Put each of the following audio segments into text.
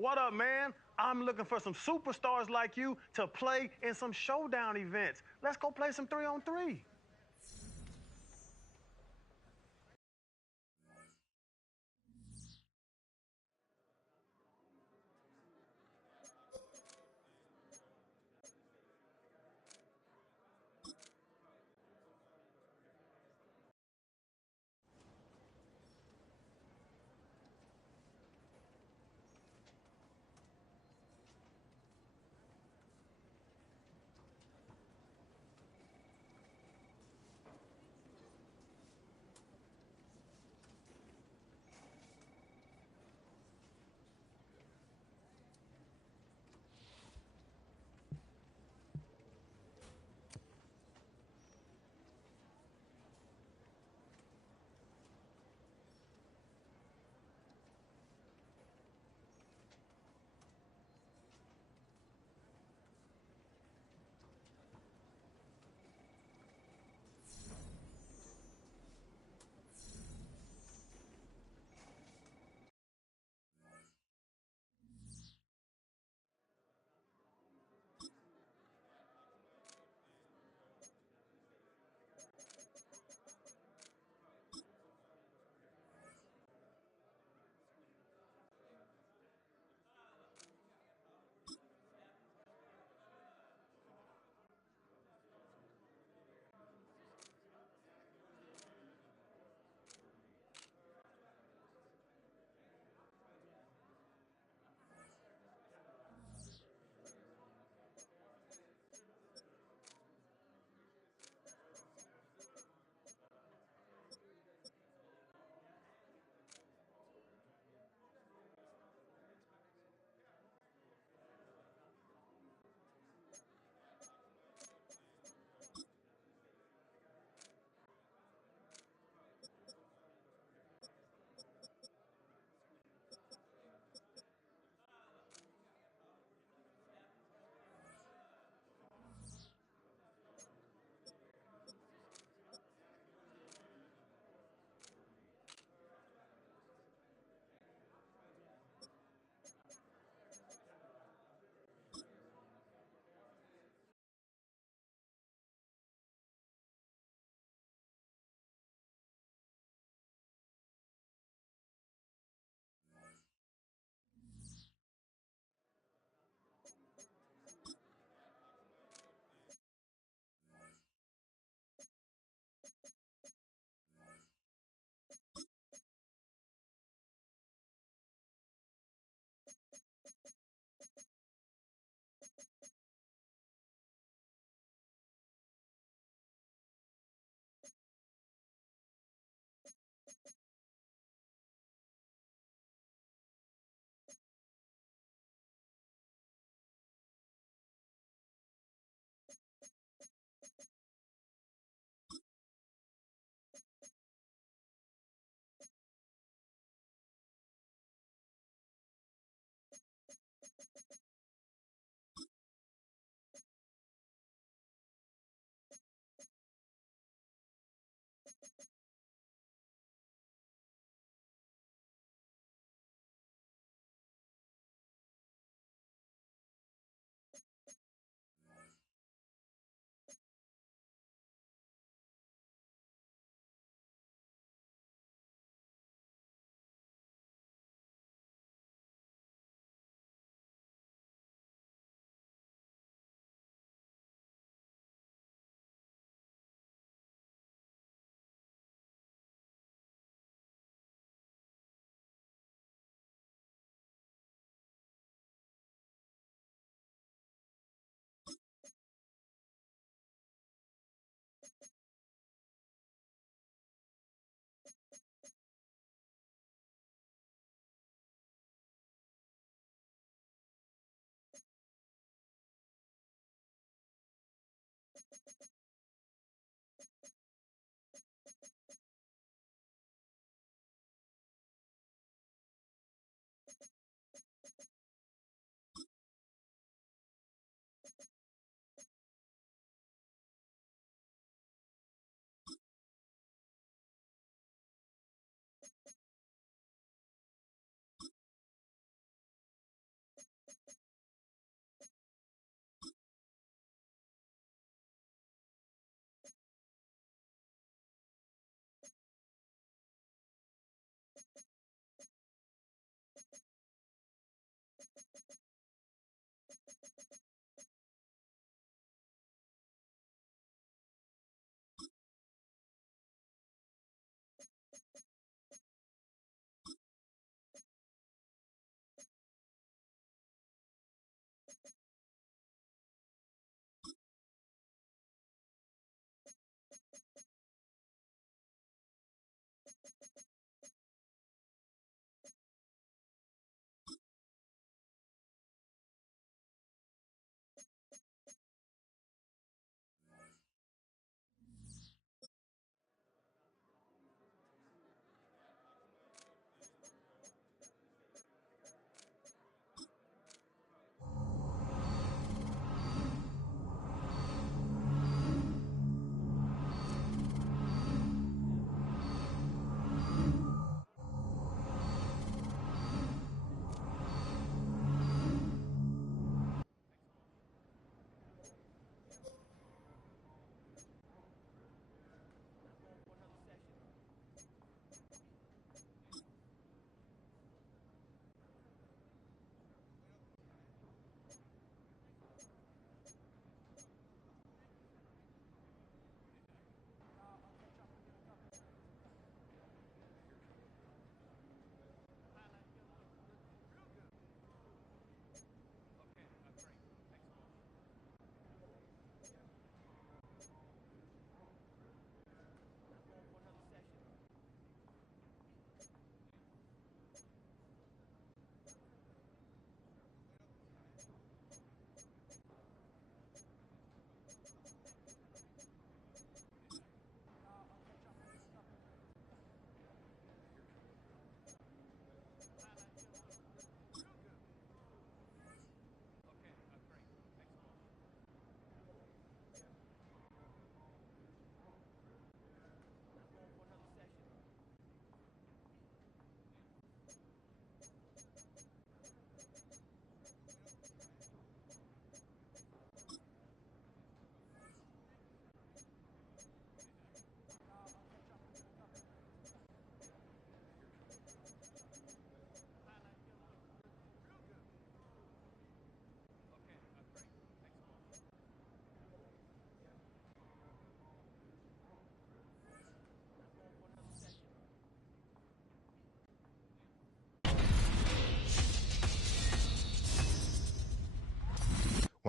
What up, man? I'm looking for some superstars like you to play in some showdown events. Let's go play some 3-on-3.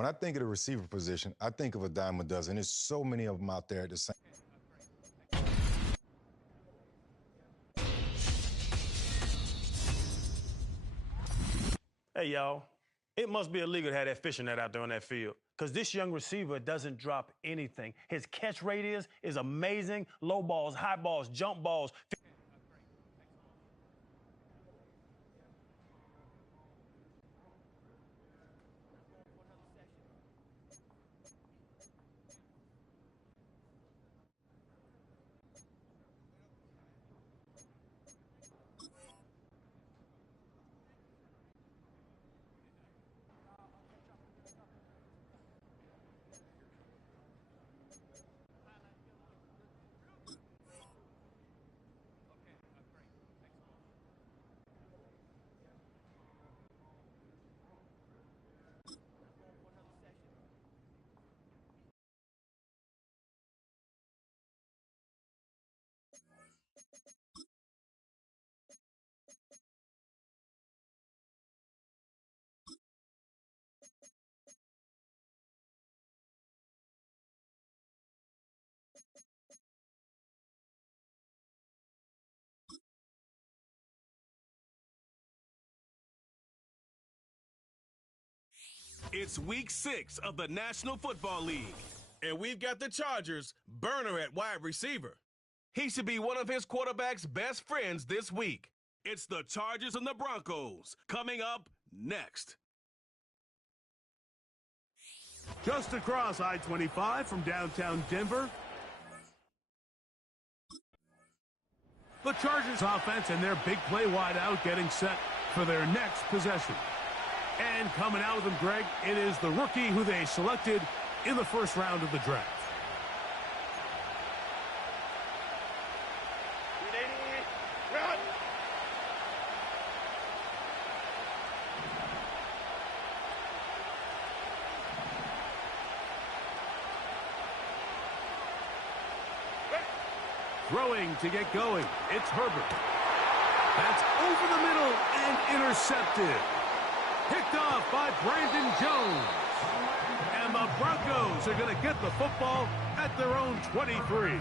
When I think of the receiver position, I think of a dime a dozen. There's so many of them out there at the same. Hey, y'all. It must be illegal to have that fishing net out there on that field, because this young receiver doesn't drop anything. His catch rate is amazing. Low balls, high balls, jump balls. It's week 6 of the National Football League, and we've got the Chargers' burner at wide receiver. He should be one of his quarterback's best friends this week. It's the Chargers and the Broncos coming up next. Just across I-25 from downtown Denver, the Chargers offense and their big play wideout getting set for their next possession. And coming out with them, Greg, it is the rookie who they selected in the first round of the draft. Throwing to get going, it's Herbert. That's over the middle and intercepted. Picked off by Brandon Jones. And the Broncos are going to get the football at their own 23.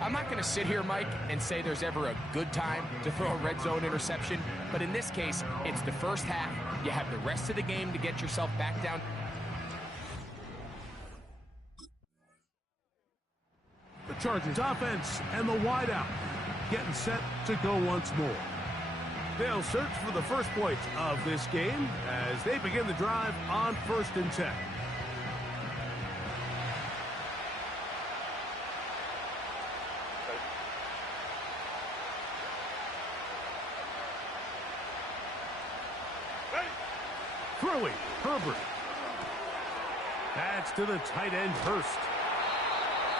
I'm not going to sit here, Mike, and say there's ever a good time to throw a red zone interception. But in this case, it's the first half. You have the rest of the game to get yourself back down. The Chargers offense and the wideout getting set to go once more. They'll search for the first points of this game as they begin the drive on 1st and 10. Throwing, Herbert. That's to the tight end, Hurst.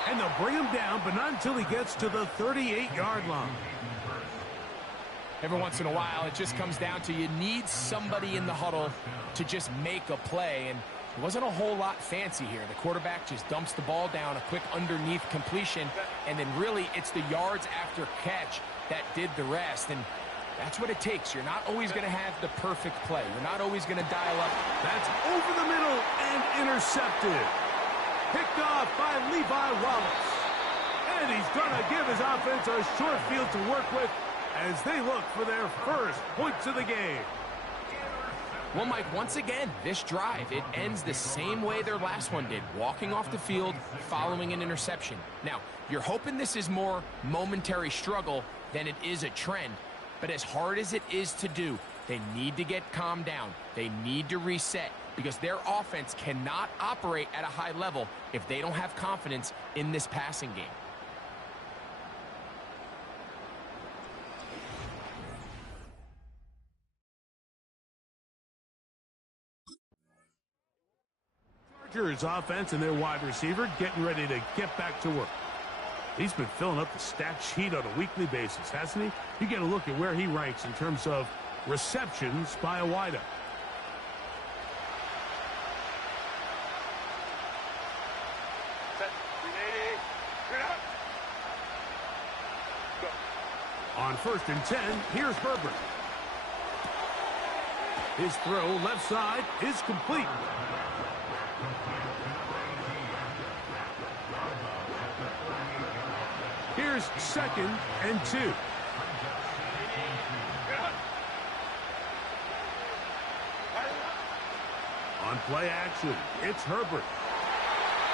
And they'll bring him down, but not until he gets to the 38-yard line. Every once in a while, it just comes down to you need somebody in the huddle to just make a play. And it wasn't a whole lot fancy here. The quarterback just dumps the ball down, a quick underneath completion, and then really it's the yards after catch that did the rest. And that's what it takes. You're not always going to have the perfect play. You're not always going to dial up. That's over the middle and intercepted. Picked off by Levi Wallace. And he's going to give his offense a short field to work with as they look for their first points of the game. Well, Mike, once again, this drive, it ends the same way their last one did, walking off the field following an interception. Now, you're hoping this is more momentary struggle than it is a trend, but as hard as it is to do, they need to get calmed down. They need to reset because their offense cannot operate at a high level if they don't have confidence in this passing game. Chargers offense and their wide receiver getting ready to get back to work. He's been filling up the stat sheet on a weekly basis, hasn't he? You get a look at where he ranks in terms of receptions by a wideout. On 1st and 10, here's Herbert. His throw left side is complete. Here's 2nd and 2. On play action, it's Herbert.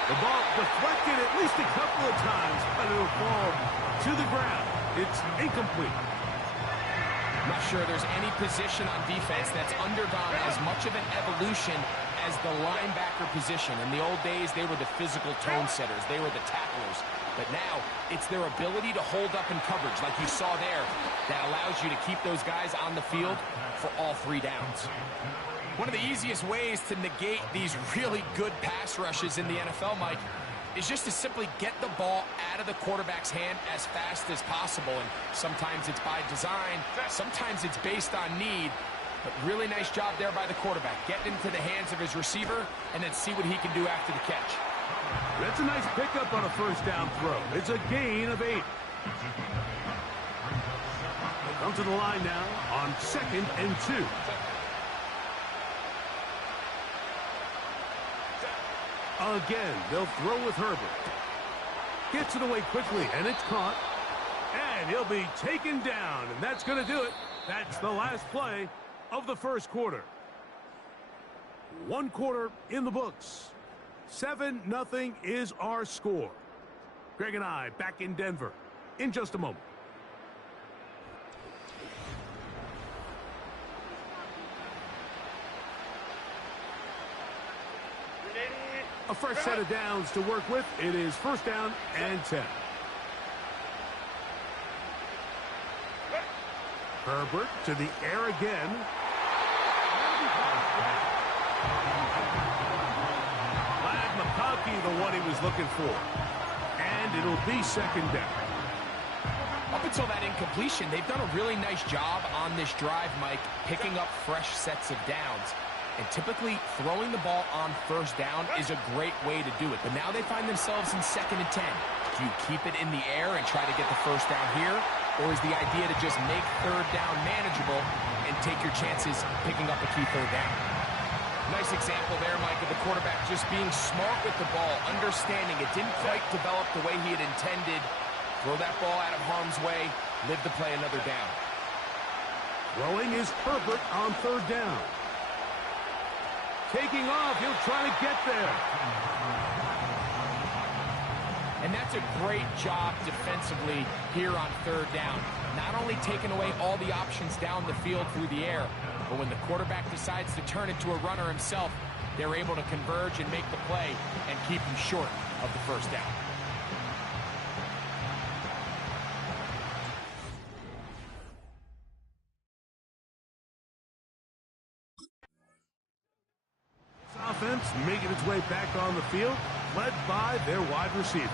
The ball deflected at least a couple of times, but it'll fall to the ground. It's incomplete. I'm not sure there's any position on defense that's undergone as much of an evolution as the linebacker position. In the old days, they were the physical tone setters. They were the tacklers. But now, it's their ability to hold up in coverage, like you saw there, that allows you to keep those guys on the field for all 3 downs. One of the easiest ways to negate these really good pass rushes in the NFL, Mike, is just to simply get the ball out of the quarterback's hand as fast as possible. And sometimes it's by design, sometimes it's based on need. But really nice job there by the quarterback, getting into the hands of his receiver and then see what he can do after the catch. That's a nice pickup on a first down throw. It's a gain of 8. They come to the line now on 2nd and 2. Again, they'll throw with Herbert. Gets it away quickly, and it's caught. And he'll be taken down, and that's going to do it. That's the last play of the first quarter. 1 quarter in the books. 7-0 is our score. Greg and I back in Denver in just a moment. A fresh set of downs to work with. It is 1st down and 10. Herbert to the air again. Glad McConkey the one he was looking for. And it'll be 2nd down. Up until that incompletion, they've done a really nice job on this drive, Mike, picking up fresh sets of downs. And typically, throwing the ball on 1st down is a great way to do it. But now they find themselves in 2nd and 10. Do you keep it in the air and try to get the 1st down here? Or is the idea to just make 3rd down manageable and take your chances picking up a key 3rd down? Nice example there, Mike, of the quarterback just being smart with the ball, understanding it didn't quite develop the way he had intended. Throw that ball out of harm's way, live to play another down. Throwing is Herbert on 3rd down. Taking off, he'll try to get there. And that's a great job defensively here on 3rd down. Not only taking away all the options down the field through the air, but when the quarterback decides to turn into a runner himself, they're able to converge and make the play and keep him short of the 1st down. Offense making its way back on the field, led by their wide receiver.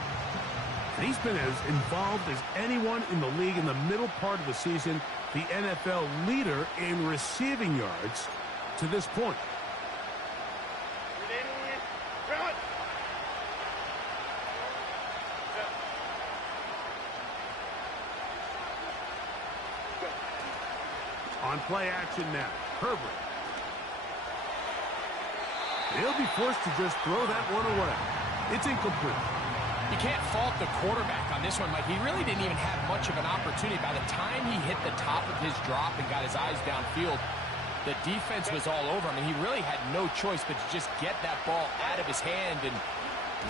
And he's been as involved as anyone in the league in the middle part of the season, the NFL leader in receiving yards to this point. On play action now, Herbert. He'll be forced to just throw that one away. It's incomplete. You can't fault the quarterback on this one, Mike. He really didn't even have much of an opportunity. By the time he hit the top of his drop and got his eyes downfield, the defense was all over him, and he really had no choice but to just get that ball out of his hand and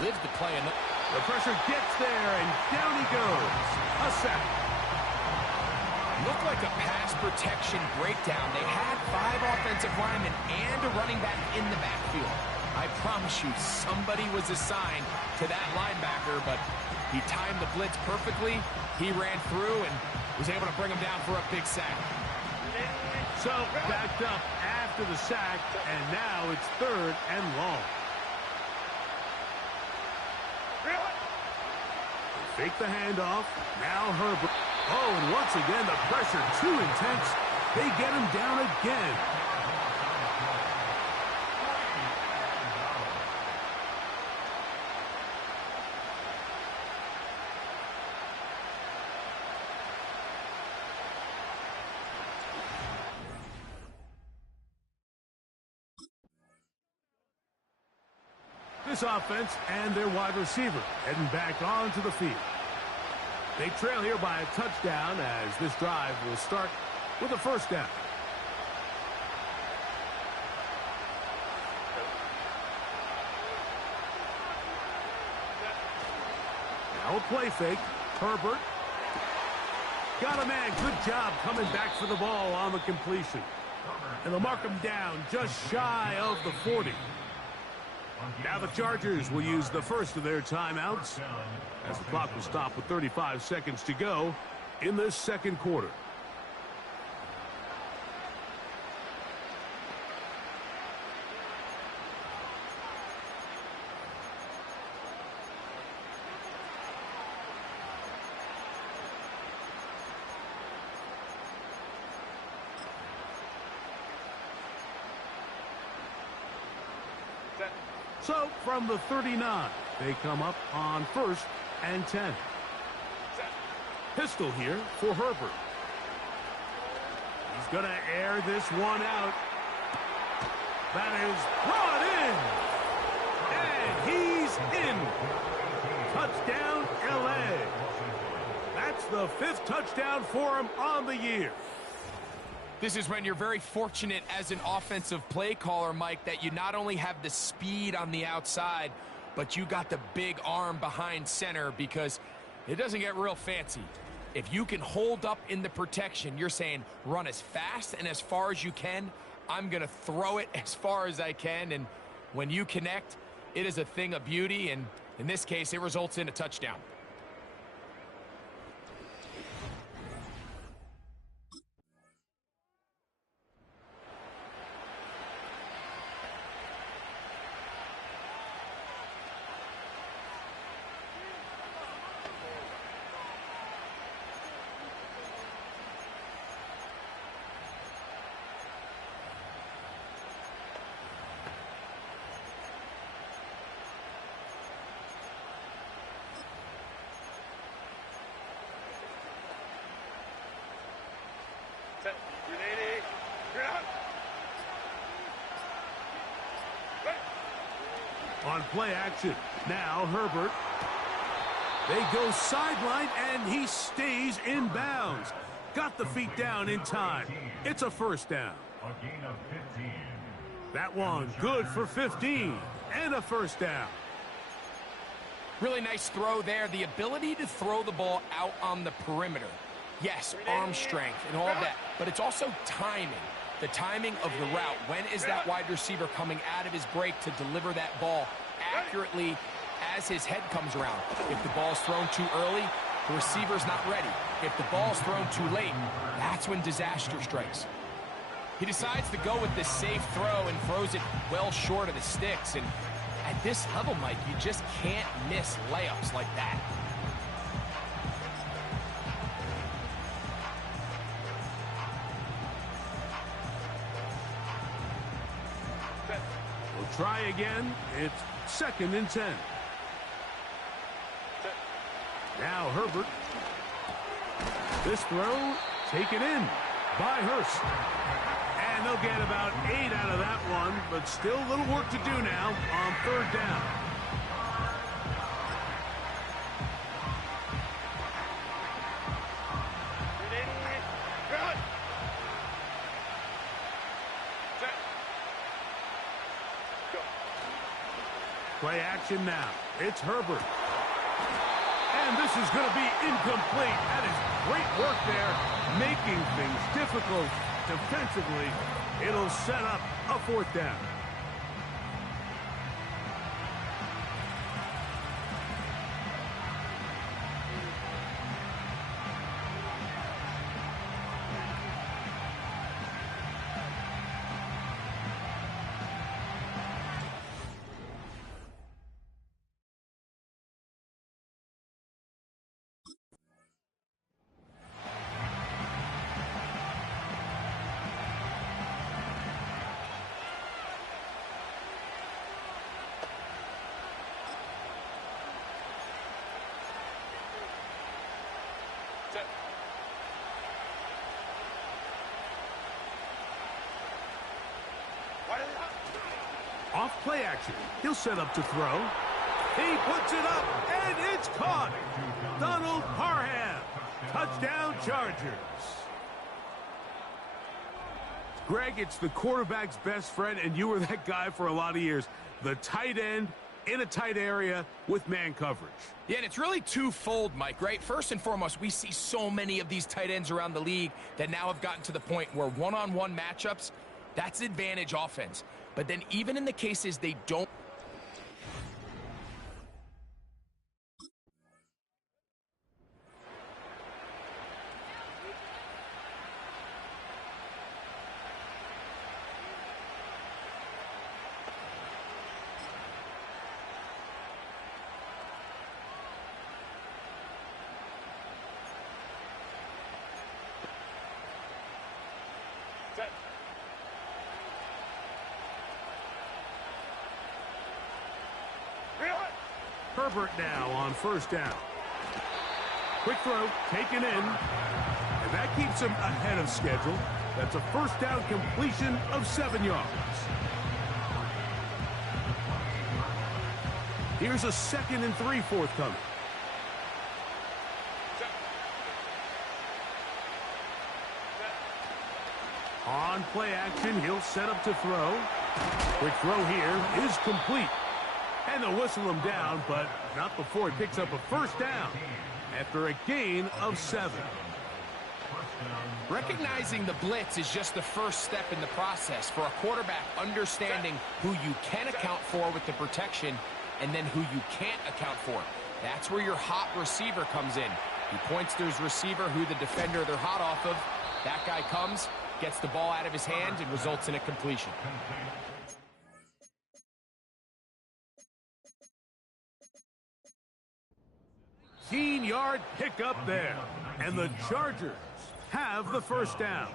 live to play. The pressure gets there, and down he goes. A sack. Looked like a pass protection breakdown. They had 5 offensive linemen and a running back in the backfield. I promise you, somebody was assigned to that linebacker, but he timed the blitz perfectly. He ran through and was able to bring him down for a big sack. So, backed up after the sack, and now it's 3rd and long. Fake the handoff. Now Herbert. Oh, and once again, the pressure too intense. They get him down again. this offense and their wide receiver heading back onto the field. They trail here by a touchdown as this drive will start with a first down. Now a play fake. Herbert. Got a man. Good job coming back for the ball on the completion. And they'll mark him down just shy of the 40. Now the Chargers will use the first of their timeouts as the clock will stop with 35 seconds to go in this second quarter. So, from the 39, they come up on 1st and 10. Pistol here for Herbert. He's going to air this one out. That is brought in. And he's in. Touchdown, L.A. That's the 5th touchdown for him on the year. This is when you're very fortunate as an offensive play caller, Mike, that you not only have the speed on the outside, but you got the big arm behind center, because it doesn't get real fancy. If you can hold up in the protection, you're saying run as fast and as far as you can. I'm going to throw it as far as I can, and when you connect, it is a thing of beauty, and in this case, it results in a touchdown. On play action, now Herbert. They go sideline, and he stays in bounds. Got the feet down in time. It's a first down. A gain of 15. That one good for 15 and a first down. Really nice throw there. The ability to throw the ball out on the perimeter. Yes, arm strength and all that, but it's also timing. The timing of the route. When is that wide receiver coming out of his break to deliver that ball accurately as his head comes around? If the ball's thrown too early, the receiver's not ready. If the ball's thrown too late, that's when disaster strikes. He decides to go with this safe throw and throws it well short of the sticks. And at this level, Mike, you just can't miss layups like that. We'll try again. It's 2nd and 10. Now Herbert. This throw taken in by Hurst. And they'll get about 8 out of that one, but still a little work to do now on 3rd down. Play action now. It's Herbert. And this is going to be incomplete. That is great work there, making things difficult defensively. It'll set up a 4th down. Off play action. He'll set up to throw. He puts it up, and it's caught. Donald Parham. Touchdown, Chargers. Greg, it's the quarterback's best friend, and you were that guy for a lot of years. The tight end in a tight area with man coverage. Yeah, and it's really twofold, Mike, right? First and foremost, we see so many of these tight ends around the league that now have gotten to the point where one-on-one matchups, that's advantage offense. But then even in the cases they don't. Herbert now on first down. Quick throw, taken in, and that keeps him ahead of schedule. That's a first down completion of 7 yards. Here's a 2nd and 3 forthcoming. On play action, he'll set up to throw. Quick throw here is complete. And they'll whistle him down, but not before he picks up a first down after a gain of 7. Recognizing the blitz is just the first step in the process for a quarterback, understanding who you can account for with the protection and then who you can't account for. That's where your hot receiver comes in. He points to his receiver who the defender they're hot off of. That guy comes, gets the ball out of his hand, and results in a completion. 15-yard pickup there. And the Chargers have the first down.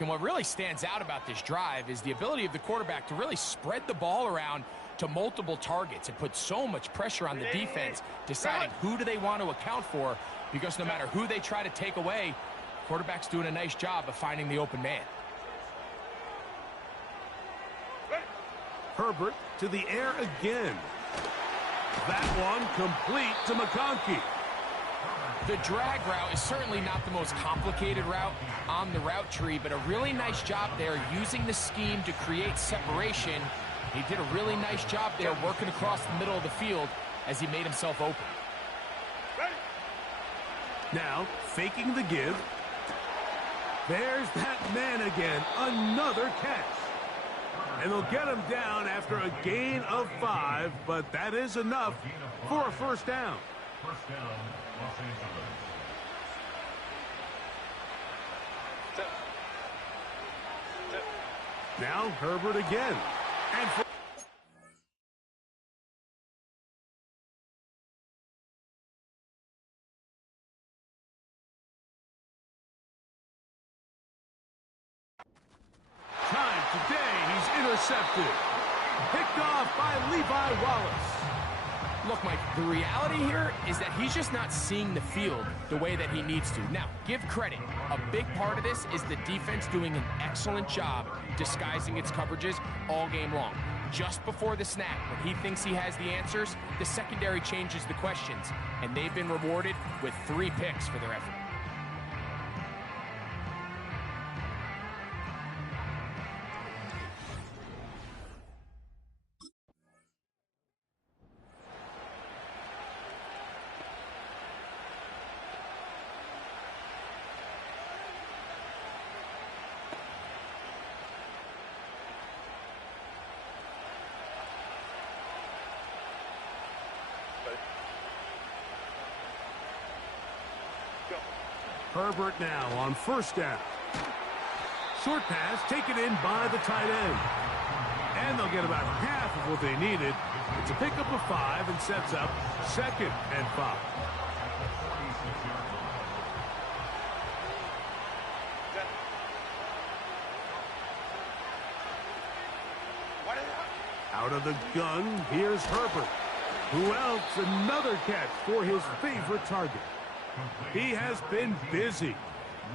And what really stands out about this drive is the ability of the quarterback to really spread the ball around to multiple targets and put so much pressure on the defense, deciding who do they want to account for, because no matter who they try to take away, quarterback's doing a nice job of finding the open man. Herbert to the air again. That one complete to McConkey. The drag route is certainly not the most complicated route on the route tree, but a really nice job there using the scheme to create separation. He did a really nice job there working across the middle of the field as he made himself open. Now, faking the give. There's that man again. Another catch. And they'll get him down after a gain of 5, but that is enough for a first down. First down, Los Angeles. Now Herbert again. And for time today, he's intercepted. Picked off by Levi Wallace. Look, Mike, the reality here is that he's just not seeing the field the way that he needs to. Now, give credit. A big part of this is the defense doing an excellent job disguising its coverages all game long. Just before the snap, when he thinks he has the answers, the secondary changes the questions, and they've been rewarded with 3 picks for their effort. Herbert now on first down. Short pass taken in by the tight end. And they'll get about half of what they needed. It's a pickup of 5 and sets up 2nd and 5. Out of the gun, here's Herbert. Who else? Another catch for his favorite target. He has been busy.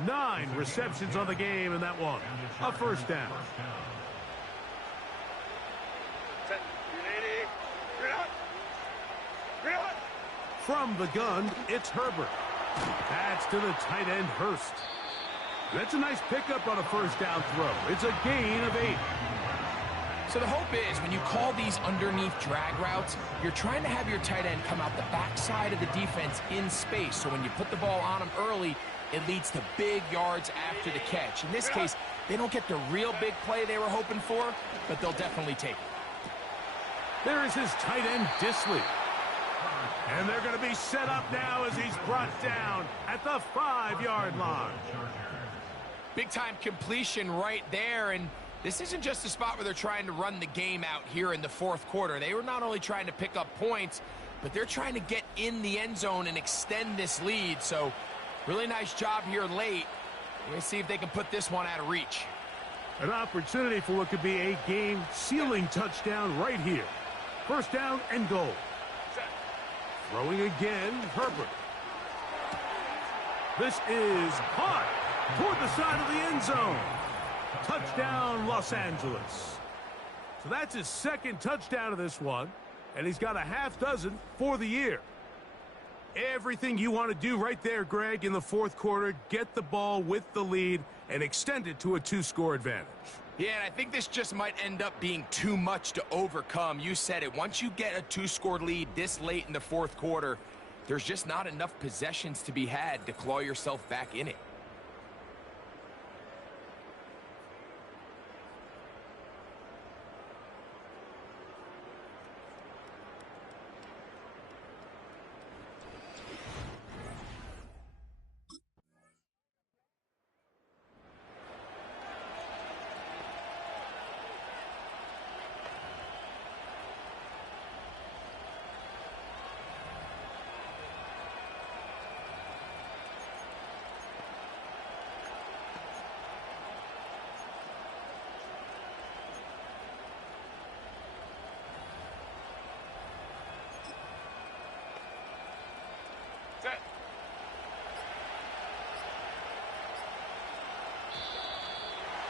9 receptions on the game in that one. A first down. From the gun, it's Herbert. That's to the tight end, Hurst. That's a nice pickup on a first down throw. It's a gain of 8. So the hope is when you call these underneath drag routes, you're trying to have your tight end come out the backside of the defense in space. So when you put the ball on him early, it leads to big yards after the catch. In this case, they don't get the real big play they were hoping for, but they'll definitely take it. There is his tight end, Disley. And they're going to be set up now as he's brought down at the 5-yard line. Big-time completion right there, and this isn't just a spot where they're trying to run the game out here in the fourth quarter. They were not only trying to pick up points, but they're trying to get in the end zone and extend this lead. So really nice job here late. Let's see if they can put this one out of reach. An opportunity for what could be a game-sealing touchdown right here. First down and goal. Throwing again, Herbert. This is caught toward the side of the end zone. Touchdown, Los Angeles. So that's his second touchdown of this one, and he's got a half dozen for the year. Everything you want to do right there, Greg, in the fourth quarter, get the ball with the lead and extend it to a 2-score advantage. Yeah, and I think this just might end up being too much to overcome. You said it. Once you get a 2-score lead this late in the fourth quarter, there's just not enough possessions to be had to claw yourself back in it.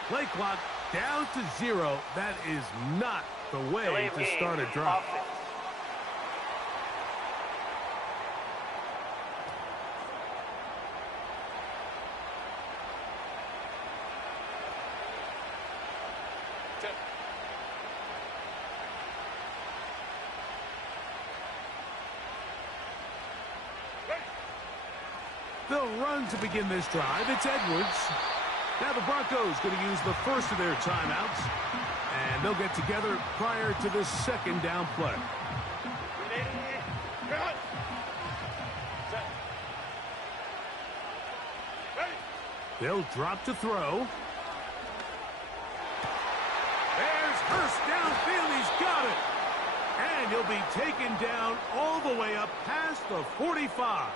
Play clock down to 0. That is not the way to start a drive. They'll run to begin this drive. It's Edwards. Now the Broncos going to use the first of their timeouts, and they'll get together prior to this second down play. They'll drop to throw. There's Hurst downfield. He's got it. And he'll be taken down all the way up past the 45.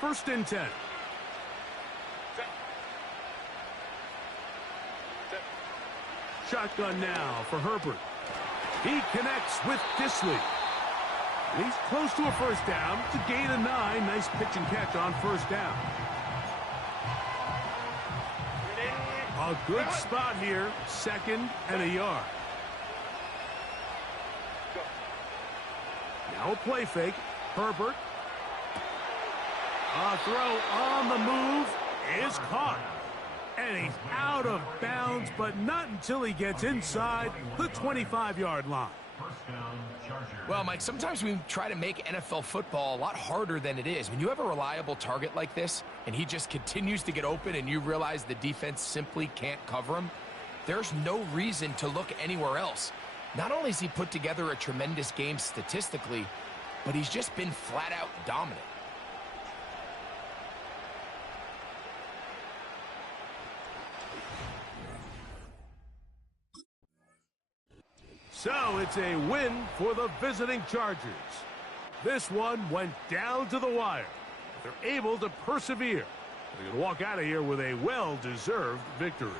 First and 10. Shotgun now for Herbert. He connects with Disley. And he's close to a first down to gain a 9. Nice pitch and catch on first down. A good spot here. 2nd and a yard. Now a play fake. Herbert. A throw on the move is caught. And he's out of bounds, but not until he gets inside the 25-yard line. Well, Mike, sometimes we try to make NFL football a lot harder than it is. When you have a reliable target like this, and he just continues to get open and you realize the defense simply can't cover him, there's no reason to look anywhere else. Not only has he put together a tremendous game statistically, but he's just been flat-out dominant. So it's a win for the visiting Chargers. This one went down to the wire. They're able to persevere. They can walk out of here with a well-deserved victory.